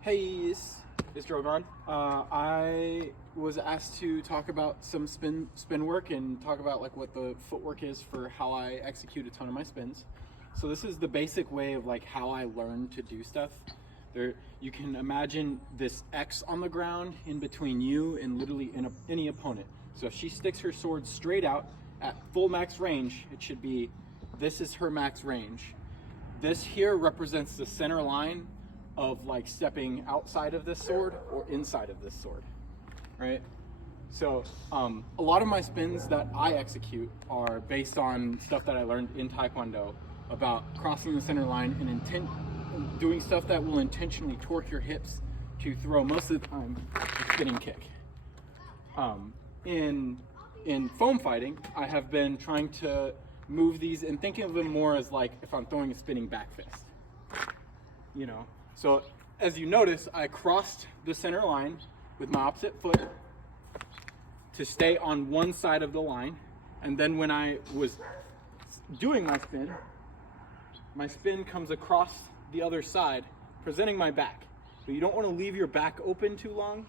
Hey, it's Drogon. I was asked to talk about some spin work and talk about like what the footwork is for how I execute a ton of my spins. So this is the basic way of like how I learn to do stuff. There, you can imagine this X on the ground in between you and literally any opponent. So if she sticks her sword straight out at full max range, it should be, this is her max range. This here represents the center line of like stepping outside of this sword or inside of this sword, right? So a lot of my spins that I execute are based on stuff that I learned in Taekwondo about crossing the center line and doing stuff that will intentionally torque your hips to throw most of the time a spinning kick. In foam fighting, I have been trying to move these and thinking of them more as like if I'm throwing a spinning back fist, you know? So as you notice, I crossed the center line with my opposite foot to stay on one side of the line. And then when I was doing my spin comes across the other side, presenting my back. But you don't want to leave your back open too long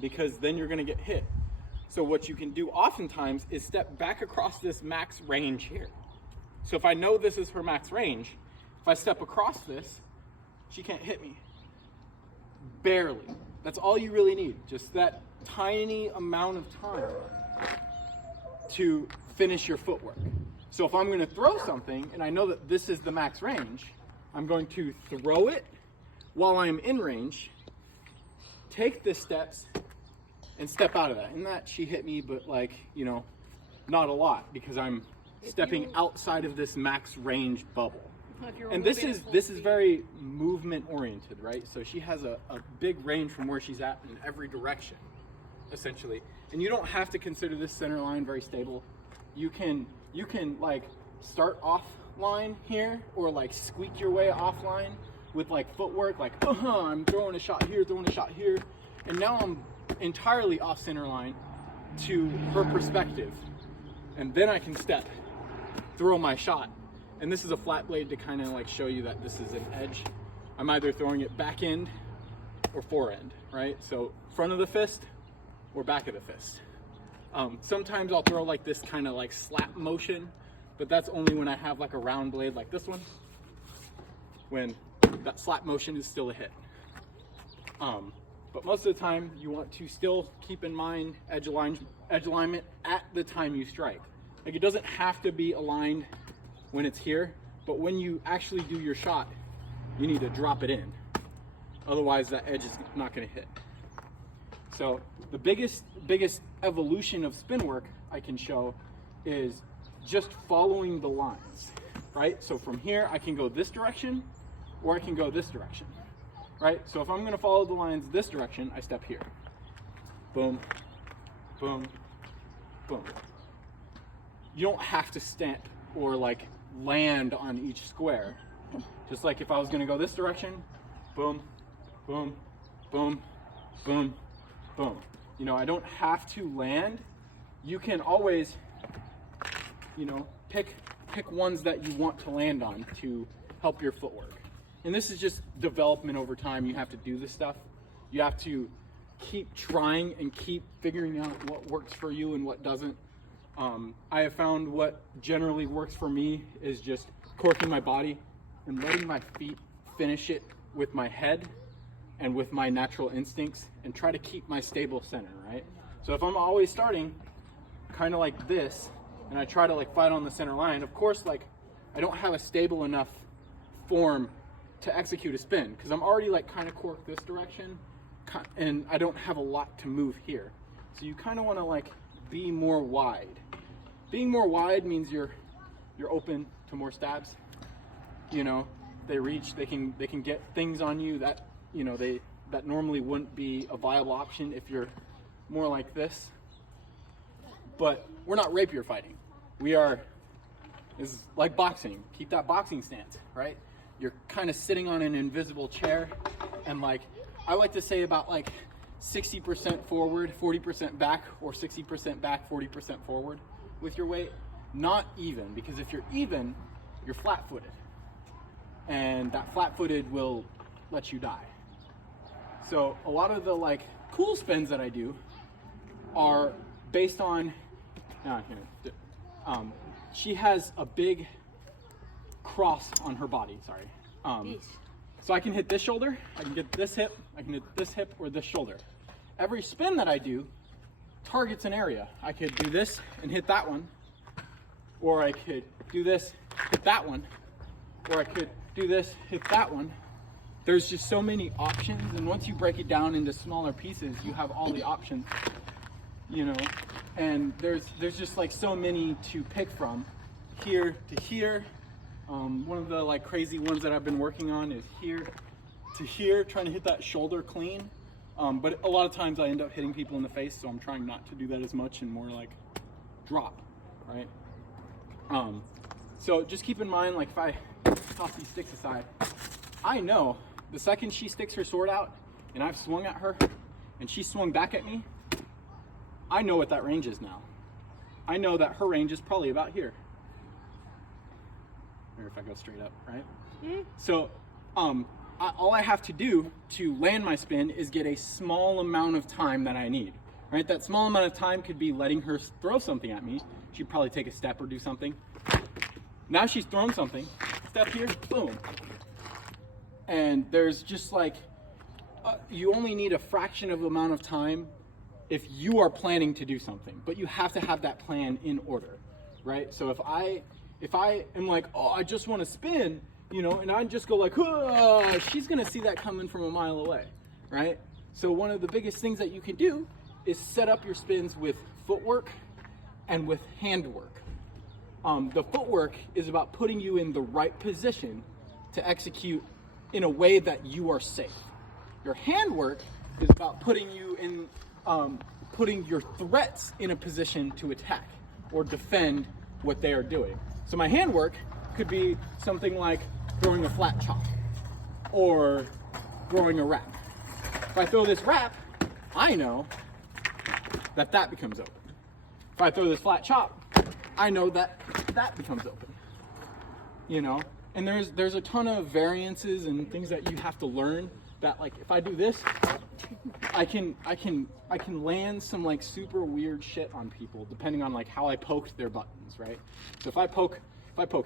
because then you're going to get hit. So what you can do oftentimes is step back across this max range here. So if I know this is her max range, if I step across this, she can't hit me. Barely. That's all you really need. Just that tiny amount of time to finish your footwork. So if I'm going to throw something and I know that this is the max range, I'm going to throw it while I'm in range, take the steps, and step out of that. And that she hit me, but like, you know, not a lot because I'm stepping outside of this max range bubble. And this is very movement oriented, right? So she has a big range from where she's at in every direction, essentially. And you don't have to consider this center line very stable. You can like start offline here or like squeak your way offline with like footwork, like I'm throwing a shot here, and now I'm entirely off center line to her perspective. And then I can step, throw my shot. And this is a flat blade to kind of like show you that this is an edge. I'm either throwing it back end or fore end, right? So front of the fist or back of the fist. Sometimes I'll throw like this kind of like slap motion, but that's only when I have like a round blade like this one, when that slap motion is still a hit. But most of the time you want to still keep in mind edge alignment at the time you strike. Like it doesn't have to be aligned when it's here, but when you actually do your shot, you need to drop it in. Otherwise that edge is not gonna hit. So the biggest evolution of spin work I can show is just following the lines, right? So from here, I can go this direction or I can go this direction, right? So if I'm gonna follow the lines this direction, I step here. Boom, boom, boom. You don't have to stamp or like land on each square. Just like if I was gonna go this direction, boom, boom, boom, boom, boom. You know, I don't have to land. You can always, you know, pick ones that you want to land on to help your footwork. And this is just development over time. You have to do this stuff. You have to keep trying and keep figuring out what works for you and what doesn't. I have found what generally works for me is just corking my body and letting my feet finish it with my head and with my natural instincts and try to keep my stable center, right? So if I'm always starting kind of like this and I try to like fight on the center line, of course, like I don't have a stable enough form to execute a spin because I'm already like kind of corked this direction and I don't have a lot to move here. So you kind of want to like be more wide. Being more wide means you're open to more stabs. You know, they reach, they can get things on you that, you know, that normally wouldn't be a viable option if you're more like this. But we're not rapier fighting. It's like boxing. Keep that boxing stance, right? You're kind of sitting on an invisible chair and like, I like to say about like 60% forward, 40% back, or 60% back, 40% forward with your weight. Not even, because if you're even, you're flat-footed. And that flat-footed will let you die. So a lot of the like cool spins that I do are based on, she has a big cross on her body, sorry. So I can hit this shoulder, I can get this hip, I can hit this hip or this shoulder. Every spin that I do targets an area. I could do this and hit that one, or I could do this, hit that one, or I could do this, hit that one. There's just so many options, and once you break it down into smaller pieces, you have all the options, you know, and there's just like so many to pick from, here to here. One of the like crazy ones that I've been working on is here to here, trying to hit that shoulder clean. But a lot of times I end up hitting people in the face, so I'm trying not to do that as much and more like drop, right? So just keep in mind, like if I toss these sticks aside, I know the second she sticks her sword out and I've swung at her and she swung back at me, I know what that range is now. I know that her range is probably about here. Or if I go straight up, right? So all I have to do to land my spin is get a small amount of time that I need, right? That small amount of time could be letting her throw something at me. She'd probably take a step or do something. Now she's thrown something, step here, boom. And there's just like, you only need a fraction of the amount of time if you are planning to do something, but you have to have that plan in order, right? So if I am like, oh, I just want to spin, you know, and I just go like, oh, she's gonna see that coming from a mile away, right? So one of the biggest things that you can do is set up your spins with footwork and with handwork. The footwork is about putting you in the right position to execute in a way that you are safe. Your handwork is about putting you in, putting your threats in a position to attack or defend what they are doing. So my handwork could be something like throwing a flat chop or throwing a wrap. If I throw this wrap, I know that that becomes open. If I throw this flat chop, I know that that becomes open. You know, and there's a ton of variances and things that you have to learn. That like if I do this, I can land some like super weird shit on people depending on like how I poked their buttons, right? So if I poke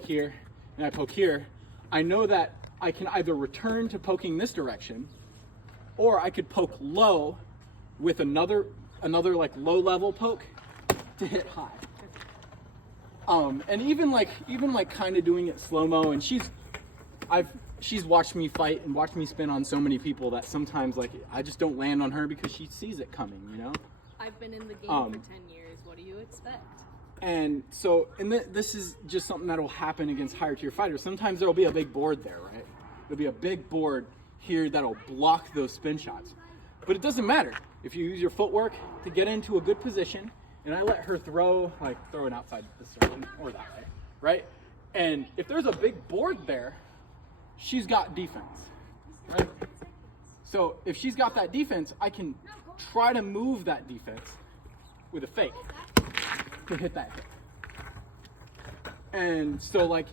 here and I poke here, I know that I can either return to poking this direction, or I could poke low with another like low level poke to hit high. And even like kind of doing it slow-mo, and she's watched me fight and watched me spin on so many people that sometimes like I just don't land on her because she sees it coming, you know? I've been in the game for 10 years. What do you expect? And so, this is just something that'll happen against higher tier fighters. Sometimes there'll be a big board there, right? There'll be a big board here that'll block those spin shots. But it doesn't matter. If you use your footwork to get into a good position, and I let her throw it outside this direction or that way, right? And if there's a big board there, she's got defense, right? So if she's got that defense, I can try to move that defense with a fake to hit that hit. And so like,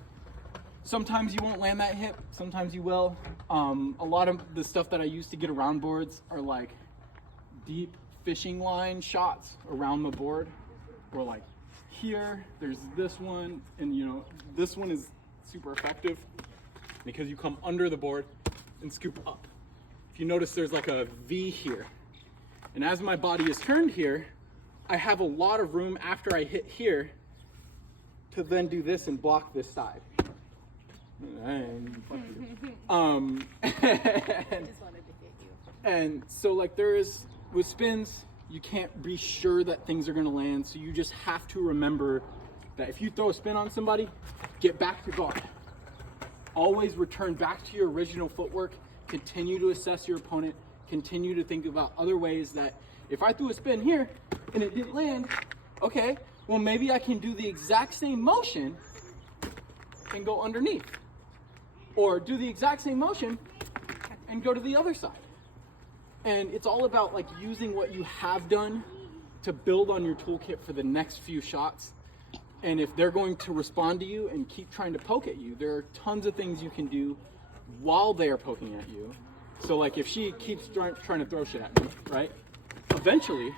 sometimes you won't land that hit, sometimes you will. A lot of the stuff that I use to get around boards are like deep fishing line shots around the board, or like here, there's this one, and you know, this one is super effective because you come under the board and scoop up. If you notice, there's like a V here. And as my body is turned here, I have a lot of room after I hit here to then do this and block this side. And, I just wanted to hit you. and so like with spins, you can't be sure that things are gonna land, so you just have to remember that if you throw a spin on somebody, get back to guard. Always return back to your original footwork, continue to assess your opponent, continue to think about other ways that if I threw a spin here and it didn't land, okay, well maybe I can do the exact same motion and go underneath. Or do the exact same motion and go to the other side. And it's all about like using what you have done to build on your toolkit for the next few shots. And if they're going to respond to you and keep trying to poke at you, there are tons of things you can do while they are poking at you So like if she keeps trying to throw shit at me, right? Eventually,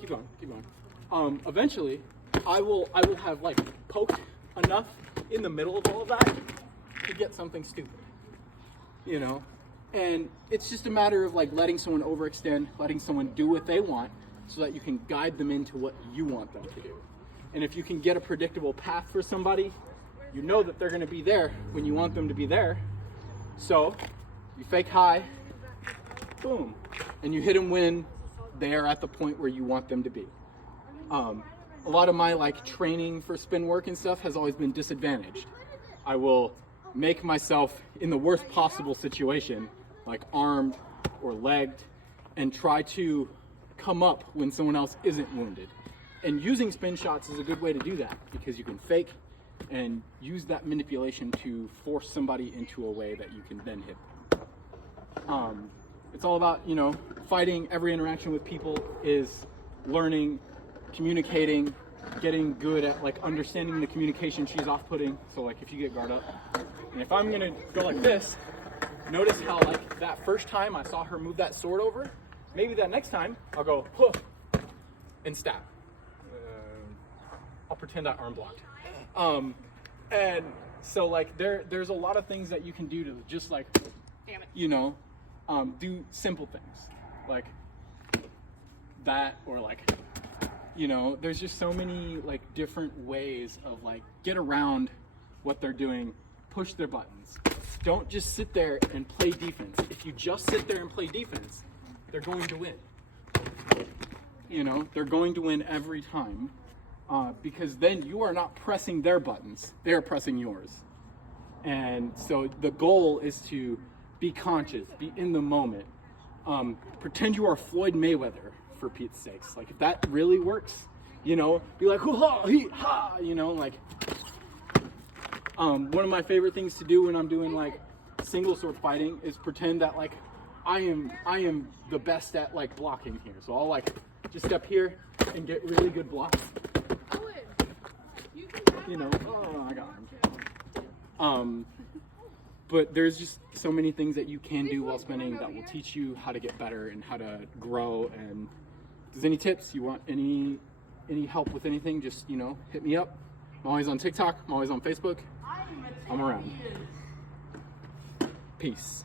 keep going. Eventually, I will have like poked enough in the middle of all of that to get something stupid, you know? And it's just a matter of like letting someone overextend, letting someone do what they want so that you can guide them into what you want them to do. And if you can get a predictable path for somebody, you know that they're gonna be there when you want them to be there. So you fake high, boom, and you hit them when they are at the point where you want them to be. A lot of my like training for spin work and stuff has always been disadvantaged. I will make myself in the worst possible situation, like armed or legged, and try to come up when someone else isn't wounded. And using spin shots is a good way to do that because you can fake and use that manipulation to force somebody into a way that you can then hit them. It's all about, you know, fighting. Every interaction with people is learning, communicating, getting good at like understanding the communication she's off-putting. So like if you get guard up, and if I'm gonna go like this, notice how like that first time I saw her move that sword over, maybe that next time I'll go huh, and stab. I'll pretend I arm blocked. And so like there's a lot of things that you can do to just like, Damn it. you know, do simple things like that, or like, you know, there's just so many like different ways of like get around what they're doing, push their buttons. Don't just sit there and play defense. If you just sit there and play defense, they're going to win. You know, they're going to win every time because then you are not pressing their buttons, they're pressing yours. And so the goal is to be conscious, be in the moment. Pretend you are Floyd Mayweather, for Pete's sakes. Like if that really works, you know, be like hoo-ha, hee-ha, you know, like one of my favorite things to do when I'm doing like single sword fighting is pretend that like I am the best at like blocking here. So I'll like just step here and get really good blocks. You know, oh, I got him. But there's just so many things that you can do while spinning that will teach you how to get better and how to grow. And if there's any tips, you want any help with anything, just, you know, hit me up. I'm always on TikTok, I'm always on Facebook. I'm around. Peace.